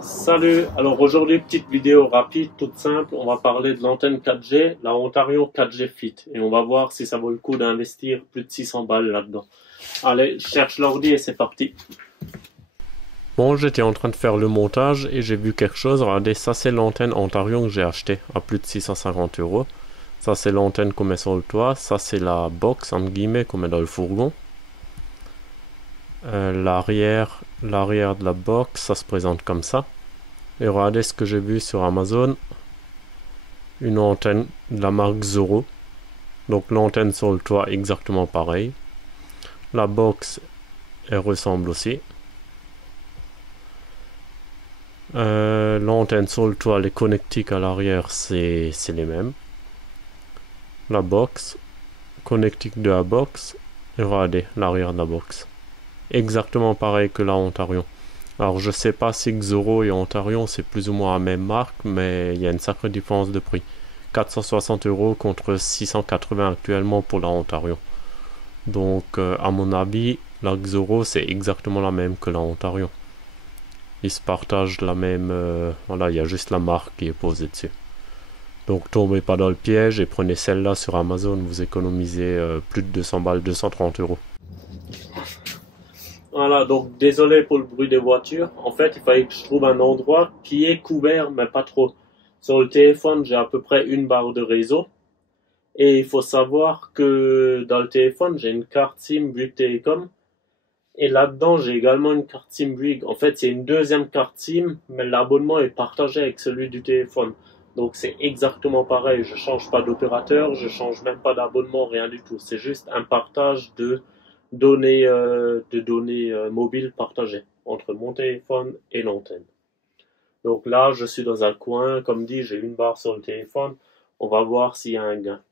Salut, alors aujourd'hui petite vidéo rapide, toute simple, on va parler de l'antenne 4G, la Ontario 4G Fit, et on va voir si ça vaut le coup d'investir plus de 600 balles là-dedans. Allez, je cherche l'ordi et c'est parti. Bon, j'étais en train de faire le montage et j'ai vu quelque chose, regardez, ça c'est l'antenne Ontario que j'ai acheté à plus de 650 €. Ça c'est l'antenne qu'on met sur le toit, ça c'est la box, entre guillemets, qu'on met dans le fourgon. L'arrière de la box, ça se présente comme ça. Et regardez ce que j'ai vu sur Amazon. Une antenne de la marque Zoro. Donc l'antenne sur le toit exactement pareil. La box, elle ressemble aussi. L'antenne sur le toit, les connectiques à l'arrière, c'est les mêmes. La box, connectique de la box. Et regardez l'arrière de la box. Exactement pareil que la Ontario. Alors je sais pas si Zoro et Ontario c'est plus ou moins la même marque, mais il y a une sacrée différence de prix. 460 € contre 680 actuellement pour la Ontario. Donc à mon avis, la Zoro c'est exactement la même que la Ontario. Ils se partagent la même... voilà, il y a juste la marque qui est posée dessus. Donc tombez pas dans le piège et prenez celle-là sur Amazon, vous économisez plus de 200 balles, 230 €. Voilà, donc désolé pour le bruit des voitures. En fait, il fallait que je trouve un endroit qui est couvert, mais pas trop. Sur le téléphone, j'ai à peu près une barre de réseau. Et il faut savoir que dans le téléphone, j'ai une carte SIM Bouygues Télécom. Et là-dedans, j'ai également une carte SIM Bouygues. En fait, c'est une deuxième carte SIM, mais l'abonnement est partagé avec celui du téléphone. Donc c'est exactement pareil. Je change pas d'opérateur, je change même pas d'abonnement, rien du tout. C'est juste un partage de données mobiles partagées entre mon téléphone et l'antenne. Donc là, je suis dans un coin, comme dit, j'ai une barre sur le téléphone. On va voir s'il y a un gain.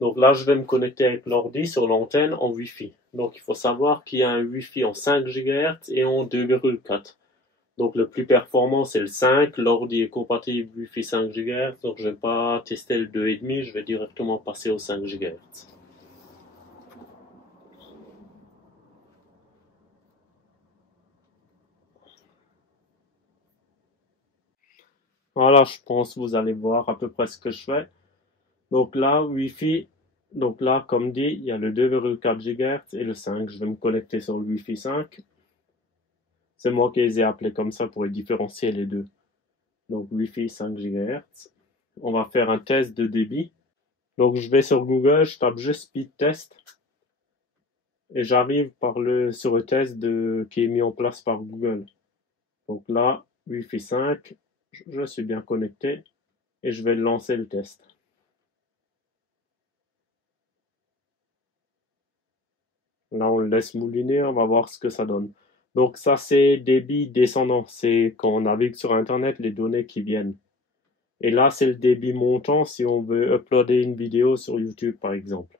Donc là, je vais me connecter avec l'ordi sur l'antenne en Wi-Fi. Donc il faut savoir qu'il y a un Wi-Fi en 5 GHz et en 2,4. Donc le plus performant c'est le 5, l'ordi est compatible Wi-Fi 5 GHz, donc je vais pas tester le 2,5, je vais directement passer au 5 GHz. Voilà, je pense que vous allez voir à peu près ce que je fais. Donc là, Wi-Fi, donc là, comme dit, il y a le 2,4 GHz et le 5. Je vais me connecter sur le Wi-Fi 5. C'est moi qui les ai appelés comme ça pour différencier les deux. Donc Wi-Fi 5 GHz. On va faire un test de débit. Donc je vais sur Google, je tape juste speed test et j'arrive sur le test qui est mis en place par Google. Donc là, Wi-Fi 5, je suis bien connecté et je vais lancer le test. Là, on le laisse mouliner, on va voir ce que ça donne. Donc ça, c'est débit descendant. C'est quand on navigue sur Internet, les données qui viennent. Et là, c'est le débit montant si on veut uploader une vidéo sur YouTube, par exemple.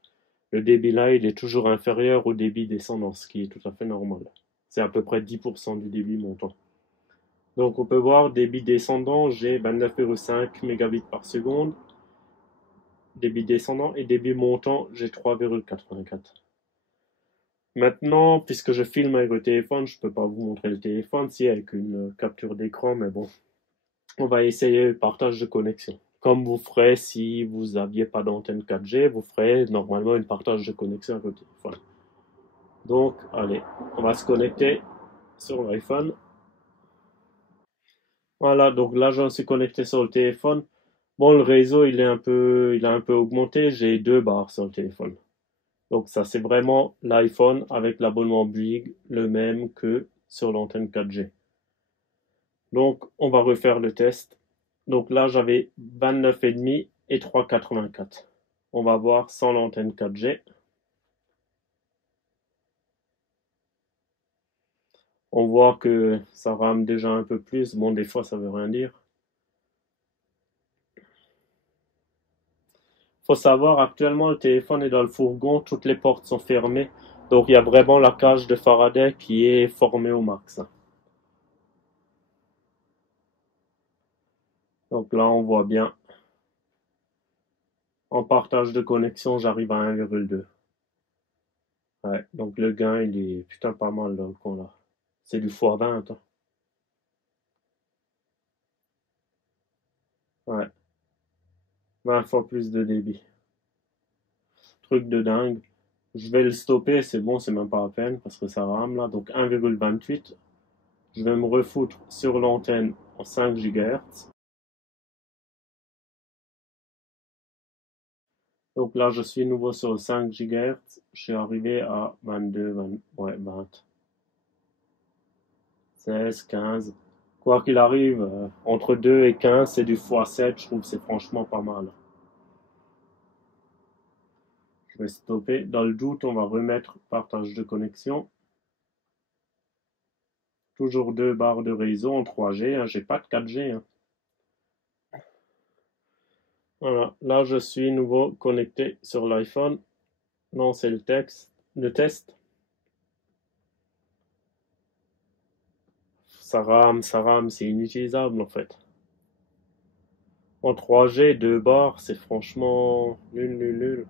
Le débit là, il est toujours inférieur au débit descendant, ce qui est tout à fait normal. C'est à peu près 10% du débit montant. Donc on peut voir, débit descendant, j'ai 29,5 mégabits par seconde. Débit descendant et débit montant, j'ai 3,84. Maintenant, puisque je filme avec le téléphone, je peux pas vous montrer le téléphone, si avec une capture d'écran, mais bon. On va essayer le partage de connexion. Comme vous ferez si vous n'aviez pas d'antenne 4G, vous ferez normalement une partage de connexion avec le téléphone. Donc, allez, on va se connecter sur l'iPhone. Voilà, donc là, j'en suis connecté sur le téléphone. Bon, le réseau, il a un peu augmenté. J'ai 2 barres sur le téléphone. Donc ça, c'est vraiment l'iPhone avec l'abonnement Bouygues, le même que sur l'antenne 4G. Donc, on va refaire le test. Donc là, j'avais 29,5 et 3,84. On va voir sans l'antenne 4G. On voit que ça rame déjà un peu plus. Bon, des fois, ça veut rien dire. Faut savoir, actuellement, le téléphone est dans le fourgon, toutes les portes sont fermées. Donc, il y a vraiment la cage de Faraday qui est formée au max. Donc là, on voit bien. En partage de connexion, j'arrive à 1,2. Ouais, donc le gain, il est putain pas mal là, qu'on a. C'est du x20, hein. Ouais, 20 fois plus de débit. Truc de dingue. Je vais le stopper, c'est bon, c'est même pas à peine parce que ça rame là. Donc 1,28. Je vais me refoutre sur l'antenne en 5 GHz. Donc là, je suis nouveau sur 5 GHz. Je suis arrivé à 22, 20, ouais, 20, 16, 15. Quoi qu'il arrive, entre 2 et 15, c'est du x7. Je trouve que c'est franchement pas mal. Je vais stopper. Dans le doute, on va remettre partage de connexion. Toujours 2 barres de réseau en 3G. Hein. J'ai pas de 4G. Hein. Voilà. Là, je suis nouveau connecté sur l'iPhone. Non, c'est le texte. Le test. Ça rame, c'est inutilisable en fait. En 3G, 2 barres, c'est franchement nul, nul, nul.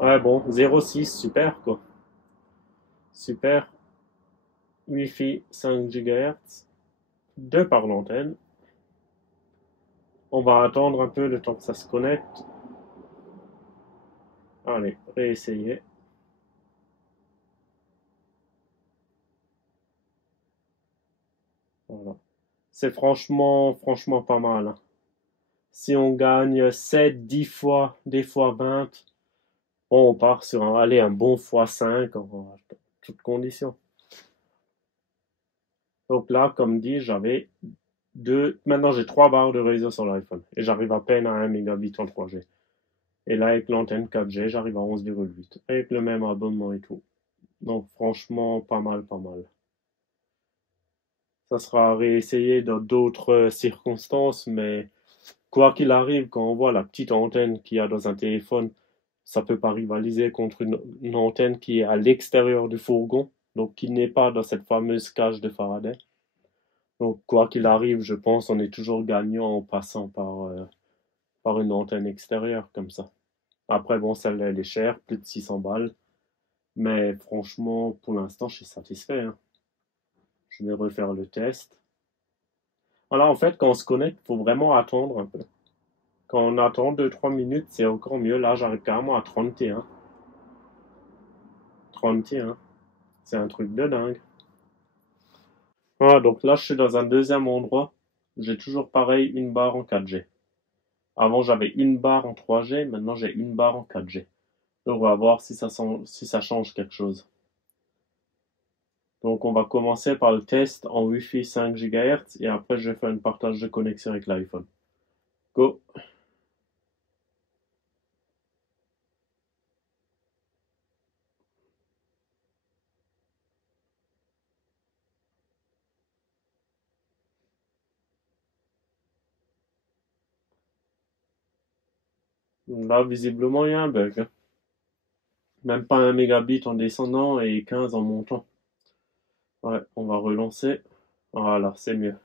Ouais, bon, 0,6, super quoi. Super. Wi-Fi 5 GHz. 2 par l'antenne. On va attendre un peu le temps que ça se connecte. Allez, réessayer. Voilà. C'est franchement pas mal. Hein. Si on gagne 7, 10 fois, des fois 20, bon, on part sur un bon x5 en toutes conditions. Donc là, comme dit, j'avais deux. Maintenant, j'ai 3 barres de réseau sur l'iPhone. Et j'arrive à peine à 1 mégabit en 3G. Et là, avec l'antenne 4G, j'arrive à 11,8. Avec le même abonnement et tout. Donc, franchement, pas mal, pas mal. Ça sera réessayé dans d'autres circonstances, mais quoi qu'il arrive, quand on voit la petite antenne qu'il y a dans un téléphone, ça peut pas rivaliser contre une antenne qui est à l'extérieur du fourgon, donc qui n'est pas dans cette fameuse cage de Faraday. Donc, quoi qu'il arrive, je pense on est toujours gagnant en passant par une antenne extérieure comme ça. Après, bon, celle-là, elle est chère, plus de 600 balles. Mais franchement, pour l'instant, je suis satisfait. Hein. Je vais refaire le test. Voilà, en fait, quand on se connecte, il faut vraiment attendre un peu. Quand on attend 2-3 minutes, c'est encore mieux. Là, j'arrive carrément à 31. 31. C'est un truc de dingue. Voilà, donc là, je suis dans un deuxième endroit. J'ai toujours pareil, une barre en 4G. Avant, j'avais une barre en 3G. Maintenant, j'ai une barre en 4G. Donc, on va voir si ça change quelque chose. Donc, on va commencer par le test en Wi-Fi 5 GHz et après, je vais faire une partage de connexion avec l'iPhone. Go! Là, visiblement, il y a un bug. Hein. Même pas 1 mégabit en descendant et 15 en montant. Ouais, on va relancer. Voilà, c'est mieux.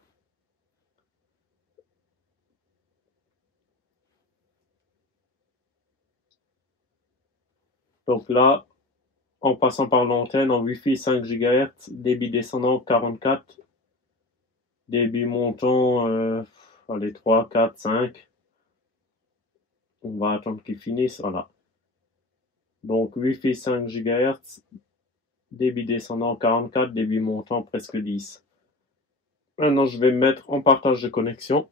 Donc là, en passant par l'antenne, en Wi-Fi 5 GHz, débit descendant 44, débit montant, allez, 3, 4, 5. On va attendre qu'il finisse, voilà. Donc Wi-Fi 5 GHz, débit descendant 44, débit montant presque 10. Maintenant, je vais me mettre en partage de connexion.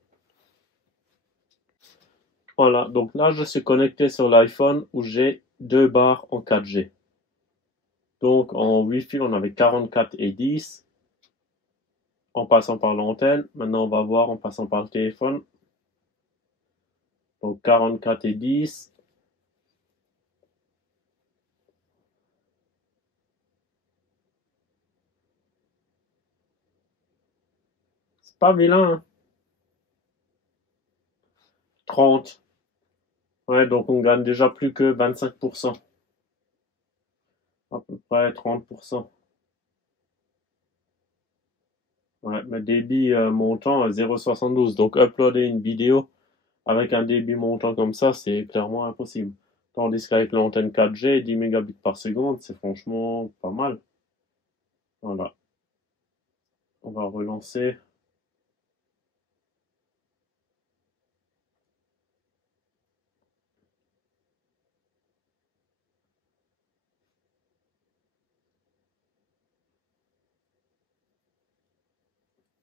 Voilà, donc là, je suis connecté sur l'iPhone où j'ai 2 barres en 4G. Donc en Wi-Fi, on avait 44 et 10 en passant par l'antenne. Maintenant, on va voir en passant par le téléphone. Donc 44 et 10. C'est pas vilain, hein. 30. Ouais, donc on gagne déjà plus que 25%. À peu près 30%. Ouais, mais débit montant 0,72. Donc uploader une vidéo avec un débit montant comme ça, c'est clairement impossible. Tandis qu'avec l'antenne 4G, 10 mégabits par seconde, c'est franchement pas mal. Voilà, on va relancer.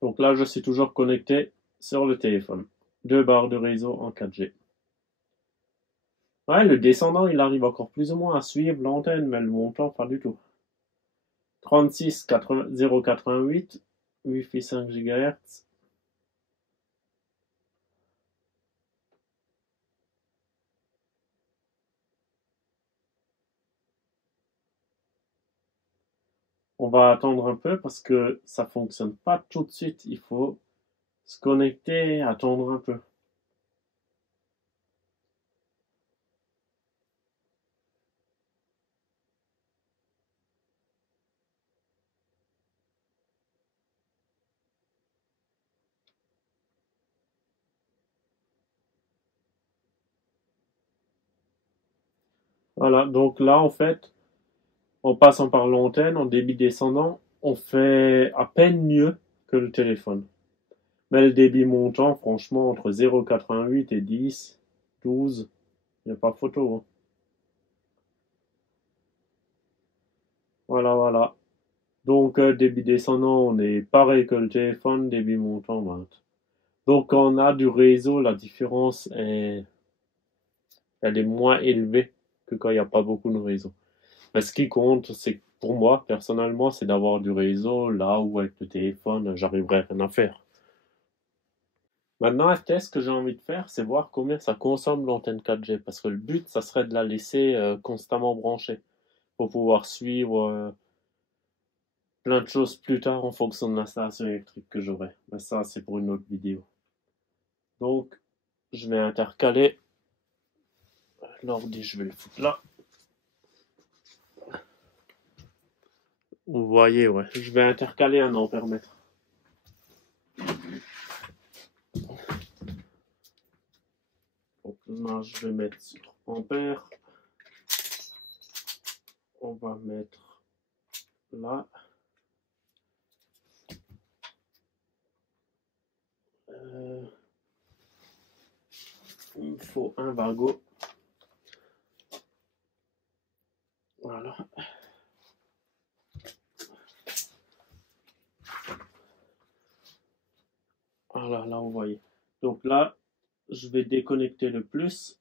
Donc là, je suis toujours connecté sur le téléphone. 2 barres de réseau en 4G. Ouais, le descendant, il arrive encore plus ou moins à suivre l'antenne, mais le montant, pas du tout. 36 088, Wi-Fi 5 GHz. On va attendre un peu parce que ça fonctionne pas tout de suite. Il faut se connecter et attendre un peu. Voilà, donc là, en fait, en passant par l'antenne, en débit descendant, on fait à peine mieux que le téléphone. Mais le débit montant, franchement, entre 0,88 et 10, 12, il n'y a pas photo, hein. Voilà, voilà. Donc, débit descendant, on est pareil que le téléphone, débit montant, 20. Donc, quand on a du réseau, la différence est, elle est moins élevée que quand il n'y a pas beaucoup de réseau. Mais ce qui compte, c'est pour moi, personnellement, c'est d'avoir du réseau là où avec le téléphone, j'arriverai à rien à faire. Maintenant, un test que j'ai envie de faire, c'est voir combien ça consomme l'antenne 4G. Parce que le but, ça serait de la laisser constamment branchée pour pouvoir suivre plein de choses plus tard en fonction de l'installation électrique que j'aurai. Mais ça, c'est pour une autre vidéo. Donc, je vais intercaler l'ordi, je vais le foutre là. Vous voyez, ouais. Je vais intercaler un ampèremètre. Donc là, je vais mettre sur ampère. On va mettre là. Euh, il me faut un wagot. Voilà. Voilà, là, vous voyez. Donc là, je vais déconnecter le plus.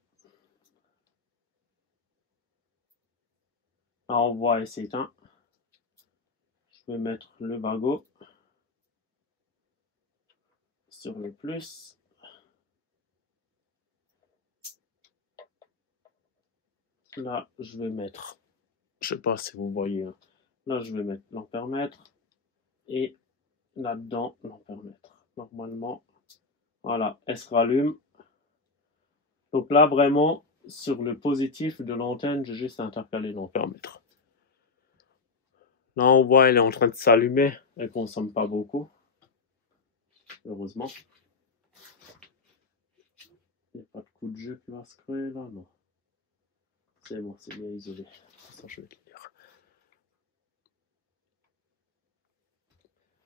Là, on voit et s'éteint. Je vais mettre le wagot sur le plus. Là, je vais mettre, je sais pas si vous voyez, hein. Là, je vais mettre l'ampèremètre et là-dedans l'ampèremètre. Normalement, voilà, elle se rallume. Donc là, vraiment, sur le positif de l'antenne, j'ai juste intercalé l'ampèremètre. Là, on voit, elle est en train de s'allumer. Elle consomme pas beaucoup, heureusement. Il n'y a pas de coup de jeu qui va se créer là, non. C'est bon, c'est bien isolé. Ça, je vais le lire.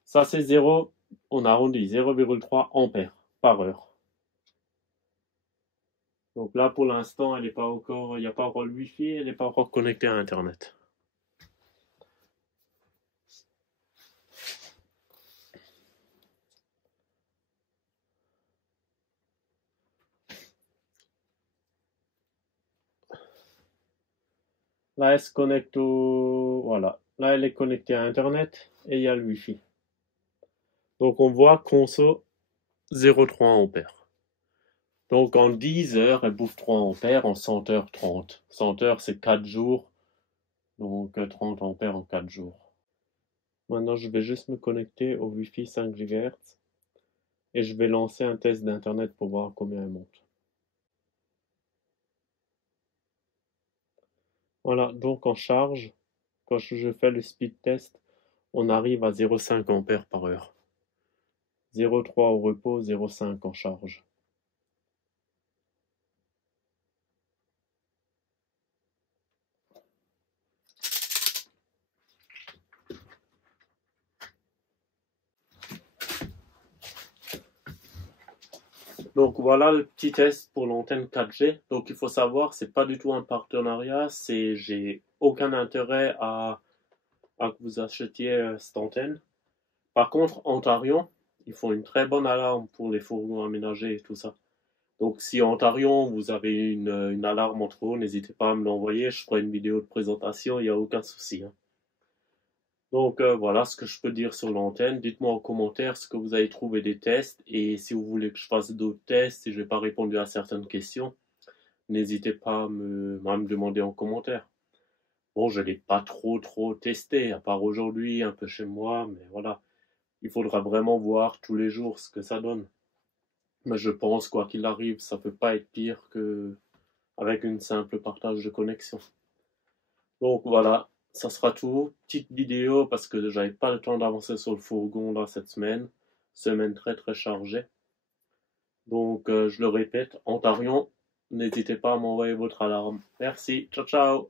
Ça, c'est 0, on arrondit, 0,3 ampères par heure. Donc là, pour l'instant, elle n'est pas encore, il n'y a pas encore le Wi-Fi, elle n'est pas encore connectée à Internet. Là, elle se connecte au, voilà. Là, elle est connectée à Internet et il y a le Wi-Fi. Donc on voit conso 0,3 ampères. Donc en 10 heures, elle bouffe 3 ampères, en 100 heures 30. 100 heures, c'est 4 jours. Donc 30 ampères en 4 jours. Maintenant, je vais juste me connecter au Wi-Fi 5 GHz et je vais lancer un test d'internet pour voir combien elle monte. Voilà, donc en charge, quand je fais le speed test, on arrive à 0,5 ampères par heure. 0,3 au repos, 0,5 en charge. Donc voilà le petit test pour l'antenne 4G. Donc il faut savoir, c'est pas du tout un partenariat, j'ai aucun intérêt à que vous achetiez cette antenne. Par contre, Ontarion, ils font une très bonne alarme pour les fourgons aménagés et tout ça. Donc si Ontarion, vous avez une alarme en trop, n'hésitez pas à me l'envoyer, je ferai une vidéo de présentation, il n'y a aucun souci, hein. Donc voilà ce que je peux dire sur l'antenne. Dites-moi en commentaire ce que vous avez trouvé des tests et si vous voulez que je fasse d'autres tests, si je n'ai pas répondu à certaines questions, n'hésitez pas à me demander en commentaire. Bon, je ne l'ai pas trop testé, à part aujourd'hui, un peu chez moi, mais voilà. Il faudra vraiment voir tous les jours ce que ça donne. Mais je pense, quoi qu'il arrive, ça peut pas être pire que avec une simple partage de connexion. Donc voilà, ça sera tout. Petite vidéo parce que j'avais pas le temps d'avancer sur le fourgon là cette semaine. Semaine très chargée. Donc je le répète, Ontarion, n'hésitez pas à m'envoyer votre alarme. Merci, ciao ciao.